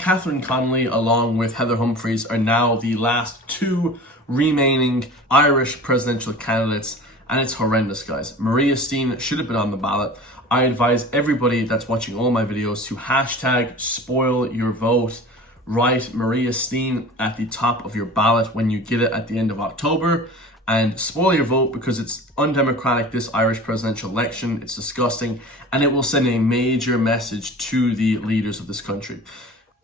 Catherine Connolly, along with Heather Humphreys, are now the last two remaining Irish presidential candidates, and it's horrendous, guys. Maria Steen should have been on the ballot. I advise everybody that's watching all my videos to hashtag spoil your vote. Write Maria Steen at the top of your ballot when you get it at the end of October, and spoil your vote because it's undemocratic, this Irish presidential election. It's disgusting, and it will send a major message to the leaders of this country.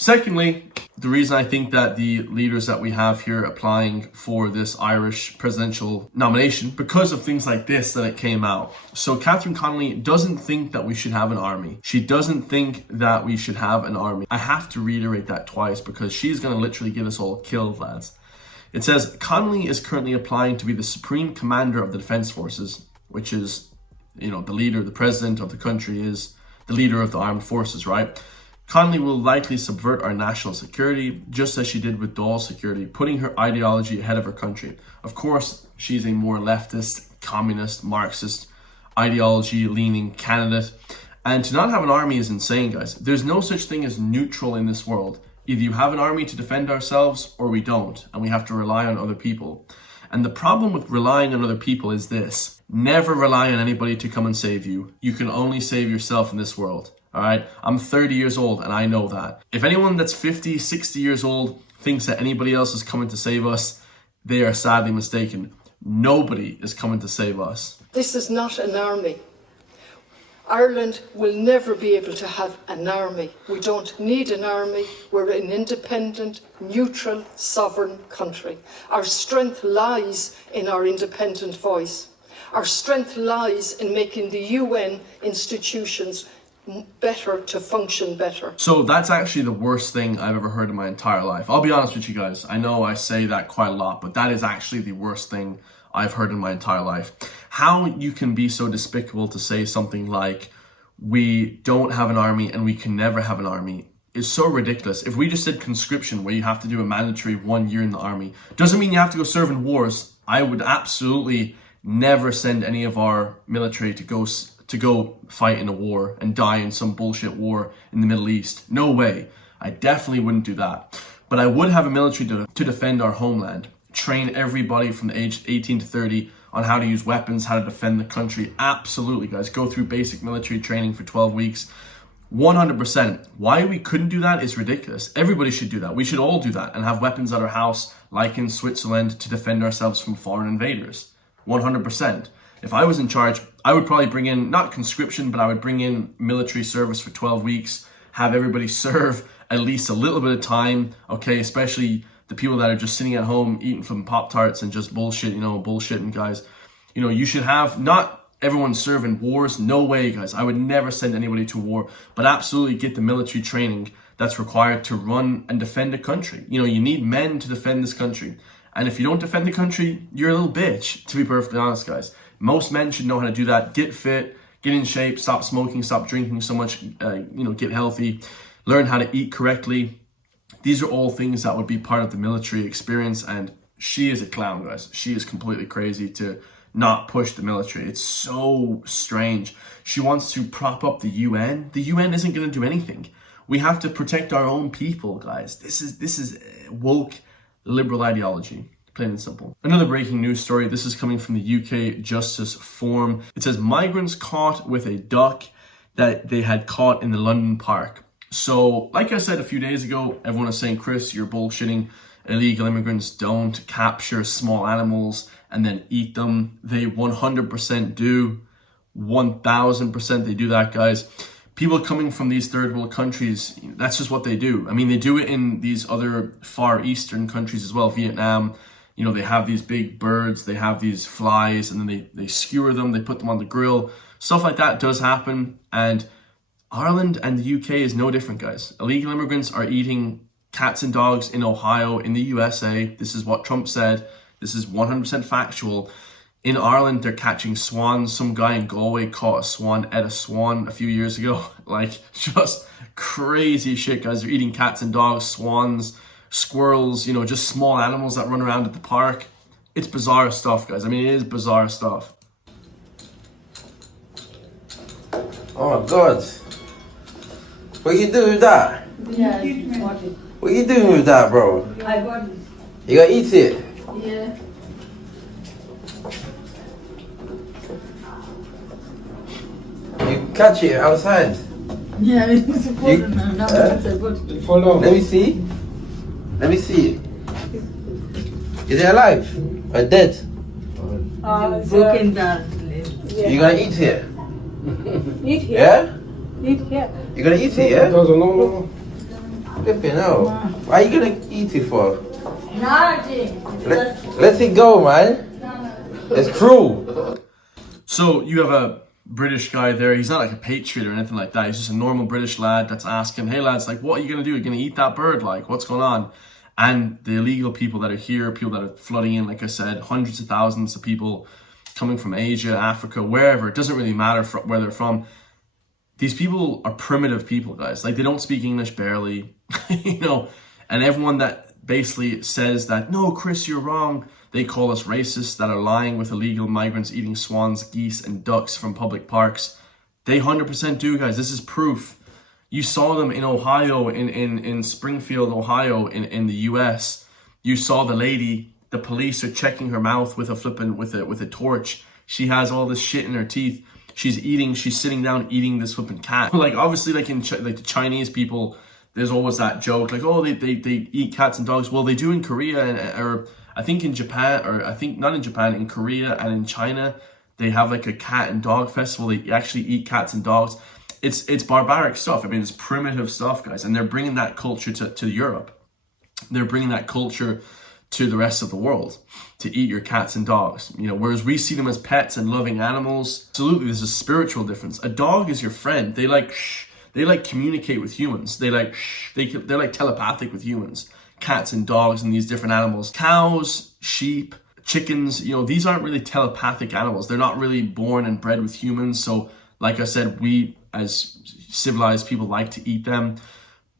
Secondly, the reason I think that the leaders that we have here applying for this Irish presidential nomination, because of things like this that it came out. So Catherine Connolly doesn't think that we should have an army. She doesn't think that we should have an army. I have to reiterate that twice because she's going to literally get us all killed, lads. It says, Connolly is currently applying to be the Supreme Commander of the Defense Forces, which is, the leader, the president of the country is the leader of the armed forces, right? Connolly will likely subvert our national security, just as she did with Dáil's security, putting her ideology ahead of her country. Of course, she's a more leftist, communist, Marxist, ideology-leaning candidate. And to not have an army is insane, guys. There's no such thing as neutral in this world. Either you have an army to defend ourselves, or we don't, and we have to rely on other people. And the problem with relying on other people is this. Never rely on anybody to come and save you. You can only save yourself in this world. All right, I'm 30 years old and I know that. If anyone that's 50, 60 years old thinks that anybody else is coming to save us, they are sadly mistaken. Nobody is coming to save us. This is not an army. Ireland will never be able to have an army. We don't need an army. We're an independent, neutral, sovereign country. Our strength lies in our independent voice. Our strength lies in making the UN institutions better to function better. So that's actually the worst thing I've ever heard in my entire life. I'll be honest with you guys. I know I say that quite a lot, but that is actually the worst thing I've heard in my entire life. How you can be so despicable to say something like, we don't have an army and we can never have an army is so ridiculous. If we just did conscription, where you have to do a mandatory 1 year in the army, doesn't mean you have to go serve in wars. I would absolutely never send any of our military to go fight in a war and die in some bullshit war in the Middle East. No way. I definitely wouldn't do that. But I would have a military to defend our homeland. Train everybody from the age 18 to 30 on how to use weapons, how to defend the country. Absolutely, guys. Go through basic military training for 12 weeks. 100%. Why we couldn't do that is ridiculous. Everybody should do that. We should all do that and have weapons at our house, like in Switzerland, to defend ourselves from foreign invaders. 100%. If I was in charge, I would probably bring in, not conscription, but I would bring in military service for 12 weeks, have everybody serve at least a little bit of time, okay, especially the people that are just sitting at home eating from Pop-Tarts and just bullshit, bullshitting, guys. You should have, not everyone serve in wars, no way, guys. I would never send anybody to war, but absolutely get the military training that's required to run and defend a country. You need men to defend this country. And if you don't defend the country, you're a little bitch, to be perfectly honest, guys. Most men should know how to do that. Get fit, get in shape, stop smoking, stop drinking so much, get healthy, learn how to eat correctly. These are all things that would be part of the military experience, and she is a clown, guys. She is completely crazy to not push the military. It's so strange. She wants to prop up the UN. The UN isn't going to do anything. We have to protect our own people, guys. This is woke liberal ideology. Plain and simple. Another breaking news story. This is coming from the UK Justice Forum. It says migrants caught with a duck that they had caught in the London park. So, like I said a few days ago, everyone was saying, Chris, you're bullshitting. Illegal immigrants don't capture small animals and then eat them. They 100% do. 1000% they do that, guys. People coming from these third world countries, that's just what they do. I mean, they do it in these other far eastern countries as well. Vietnam, they have these big birds, they have these flies, and then they skewer them, they put them on the grill. Stuff like that does happen. And Ireland and the UK is no different, guys. Illegal immigrants are eating cats and dogs in Ohio, in the USA. This is what Trump said. This is 100% factual. In Ireland, they're catching swans. Some guy in Galway caught a swan, ate a swan a few years ago. Just crazy shit, guys. They're eating cats and dogs, swans, squirrels, just small animals that run around at the park. It's bizarre stuff, guys. I mean, it is bizarre stuff. Oh my God. What you do with that? Yeah. What you doing with that, bro? I got it. You gonna eat it? Yeah. You catch it outside? Yeah, it's important. Now Huh? that's a good. Follow. Let me see. Let me see. Is it alive or dead? Broken down. You gonna eat it? Eat here. Yeah? Eat here. You gonna eat it? Yeah? No. Flipping hell. Why you gonna eat it for? Nothing. Let it go, man. It's cruel. So you have a British guy there. He's not like a patriot or anything like that. He's just a normal British lad that's asking, hey lads, like, what are you gonna do? You're gonna eat that bird? Like, what's going on? And the illegal people that are here, people that are flooding in, like I said, hundreds of thousands of people coming from Asia, Africa, wherever. It doesn't really matter where they're from. These people are primitive people, guys. Like, they don't speak English barely, you know. And everyone that basically says that, no, Chris, you're wrong. They call us racists that are lying with illegal migrants eating swans, geese, and ducks from public parks. They 100% do, guys. This is proof. You saw them in Ohio, in Springfield, Ohio, in the US. You saw the lady, the police are checking her mouth with a torch. She has all this shit in her teeth. She's sitting down eating this flipping cat. Like, obviously, like like the Chinese people, there's always that joke, like, oh, they eat cats and dogs. Well, they do in Korea, or I think in Japan, or I think not in Japan, in Korea and in China, they have like a cat and dog festival. They actually eat cats and dogs. It's barbaric stuff. I mean, it's primitive stuff, guys. And they're bringing that culture to Europe. They're bringing that culture to the rest of the world, to eat your cats and dogs. You know, whereas we see them as pets and loving animals. Absolutely, there's a spiritual difference. A dog is your friend. They like communicate with humans. They're like telepathic with humans. Cats and dogs and these different animals. Cows, sheep, chickens, you know, these aren't really telepathic animals. They're not really born and bred with humans. So, like I said, we as civilized people like to eat them.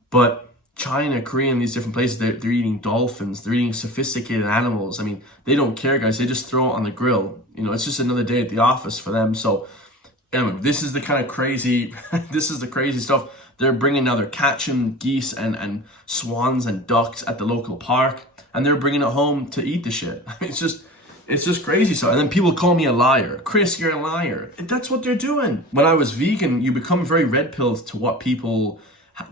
But China, Korea, and these different places, they're eating dolphins. They're eating sophisticated animals. I mean, they don't care, guys. They just throw it on the grill. You know, it's just another day at the office for them. So, anyway, this is the kind of crazy, this is the crazy stuff. They're bringing now, they're catching geese and swans and ducks at the local park, and they're bringing it home to eat the shit. I mean, it's just crazy stuff. And then people call me a liar. Chris, you're a liar. That's what they're doing. When I was vegan, you become very red-pilled to what people,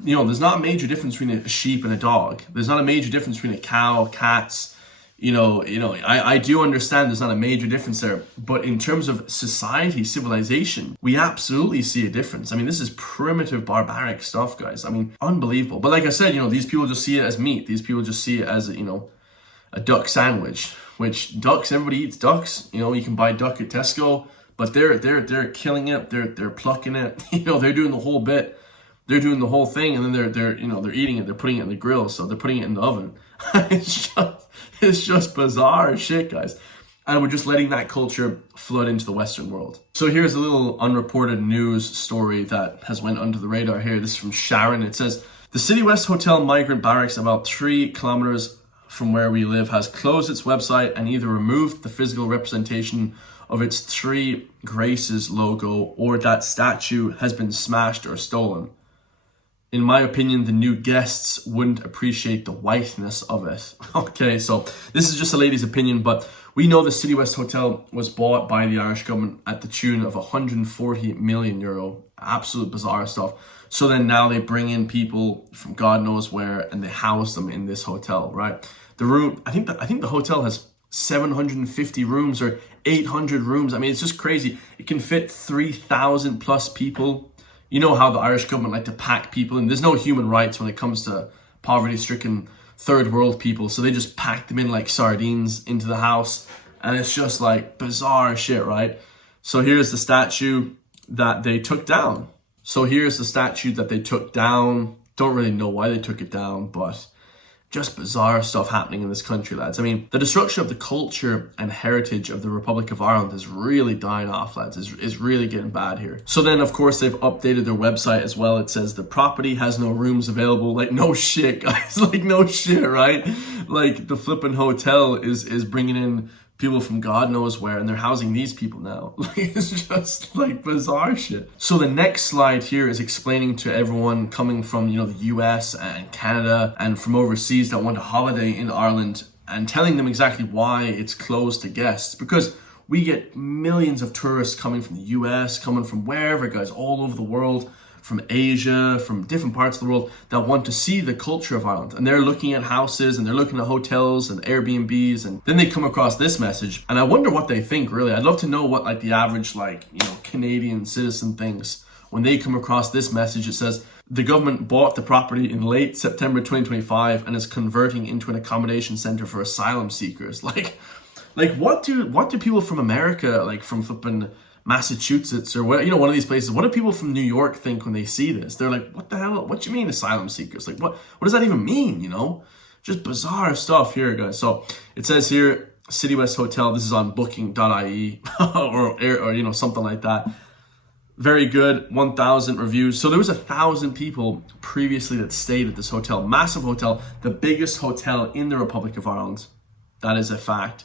you know, there's not a major difference between a sheep and a dog. There's not a major difference between a cow, cats. You know, I do understand there's not a major difference there, but in terms of society, civilization, we absolutely see a difference. I mean, this is primitive, barbaric stuff, guys. I mean, unbelievable. But like I said, you know, these people just see it as meat. These people just see it as, you know, a duck sandwich, which ducks, everybody eats ducks. You know, you can buy duck at Tesco, but they're killing it. They're plucking it. You know, they're doing the whole bit. They're doing the whole thing, and then they're eating it. They're putting it in the grill, so they're putting it in the oven. It's just bizarre shit, guys. And we're just letting that culture flood into the Western world. So here's a little unreported news story that has went under the radar here. This is from Sharon. It says, the City West Hotel migrant barracks about 3 kilometers from where we live has closed its website and either removed the physical representation of its 3 Graces logo, or that statue has been smashed or stolen. In my opinion, the new guests wouldn't appreciate the whiteness of it. Okay, so this is just a lady's opinion, but we know the City West Hotel was bought by the Irish government at the tune of 140 million euro. Absolute bizarre stuff. So then now they bring in people from God knows where, and they house them in this hotel, right? The room, I think the hotel has 750 rooms or 800 rooms. I mean, it's just crazy. It can fit 3,000 plus people. You know how the Irish government like to pack people in. There's no human rights when it comes to poverty-stricken third world people. So they just pack them in like sardines into the house. And it's just like bizarre shit, right? So here's the statue that they took down. Don't really know why they took it down, but just bizarre stuff happening in this country, lads. I mean, the destruction of the culture and heritage of the Republic of Ireland is really dying off, lads. It's really getting bad here. So then, of course, they've updated their website as well. It says the property has no rooms available. Like, no shit, guys. Like, no shit, right? Like, the flipping hotel is bringing in people from God knows where, and they're housing these people now. Like, it's just like bizarre shit. So the next slide here is explaining to everyone coming from, you know, the US and Canada and from overseas that want a holiday in Ireland, and telling them exactly why it's closed to guests. Because we get millions of tourists coming from the US, coming from wherever, guys, all over the world, from Asia, from different parts of the world, that want to see the culture of Ireland. And they're looking at houses and they're looking at hotels and Airbnbs, and then they come across this message. And I wonder what they think, really. I'd love to know what like the average, like, you know, Canadian citizen thinks when they come across this message. It says, the government bought the property in late September 2025 and is converting into an accommodation center for asylum seekers. Like what do people from America, like from flipping Massachusetts or what, you know, one of these places, what do people from New York think when they see this? They're like, what the hell? What do you mean asylum seekers? Like, what does that even mean? You know, just bizarre stuff here, guys. So it says here, City West Hotel. This is on booking.ie or you know, something like that. Very good, 1,000 reviews. So there was 1,000 people previously that stayed at this hotel. Massive hotel, the biggest hotel in the Republic of Ireland. That is a fact.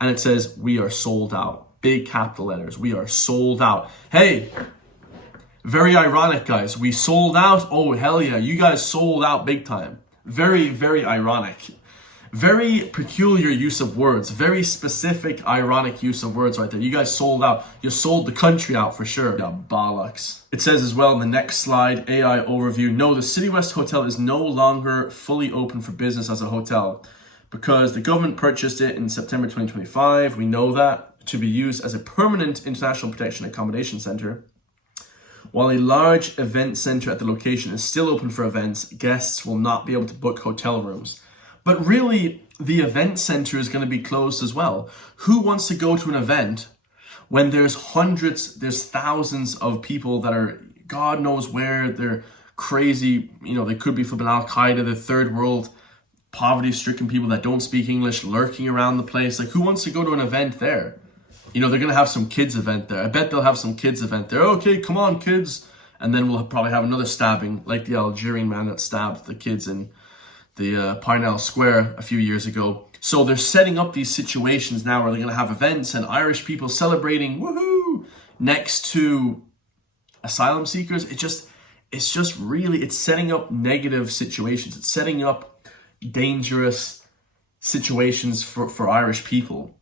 And it says, we are sold out. Big capital letters, we are sold out. Hey, very ironic, guys. We sold out. Oh, hell yeah. You guys sold out big time. Very, very ironic. Very peculiar use of words. Very specific, ironic use of words right there. You guys sold out. You sold the country out for sure. Yeah, bollocks. It says as well in the next slide, AI overview. No, the City West Hotel is no longer fully open for business as a hotel because the government purchased it in September 2025. We know that, to be used as a permanent international protection accommodation center. While a large event center at the location is still open for events, guests will not be able to book hotel rooms. But really, the event center is going to be closed as well. Who wants to go to an event when there's hundreds, there's thousands of people that are, God knows where, they're crazy, you know, they could be flipping Al-Qaeda, the third world, poverty-stricken people that don't speak English lurking around the place. Like, who wants to go to an event there? You know, they're going to have some kids event there. I bet they'll have some kids event there. Okay, come on, kids. And then we'll probably have another stabbing, like the Algerian man that stabbed the kids in the Parnell Square a few years ago. So they're setting up these situations now where they're going to have events and Irish people celebrating, woohoo, next to asylum seekers. It's just really, it's setting up negative situations. It's setting up dangerous situations for Irish people.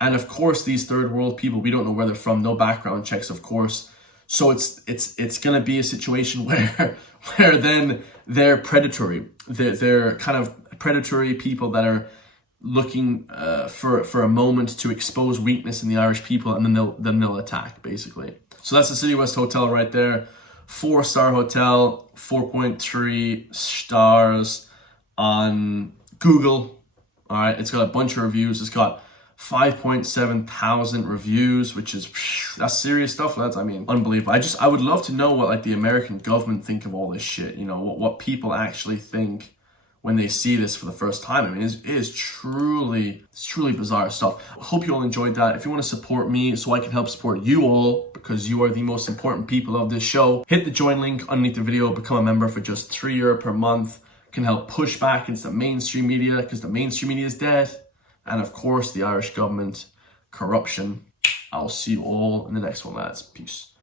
And of course, these third world people, we don't know where they're from, no background checks, of course. So it's going to be a situation where then they're predatory. They're kind of predatory people that are looking for a moment to expose weakness in the Irish people, and then they'll attack, basically. So that's the City West Hotel right there. 4-star hotel, 4.3 stars on Google. All right, it's got a bunch of reviews. It's got 5.7 thousand reviews, which is, that's serious stuff, lads. I mean, unbelievable. I would love to know what like the American government think of all this shit. You know, what people actually think when they see this for the first time. I mean, it is truly bizarre stuff. I hope you all enjoyed that. If you want to support me so I can help support you all, because you are the most important people of this show, hit the join link underneath the video. Become a member for just €3 per month. Can help push back against the mainstream media, because the mainstream media is dead. And of course, the Irish government, corruption. I'll see you all in the next one, lads. Peace.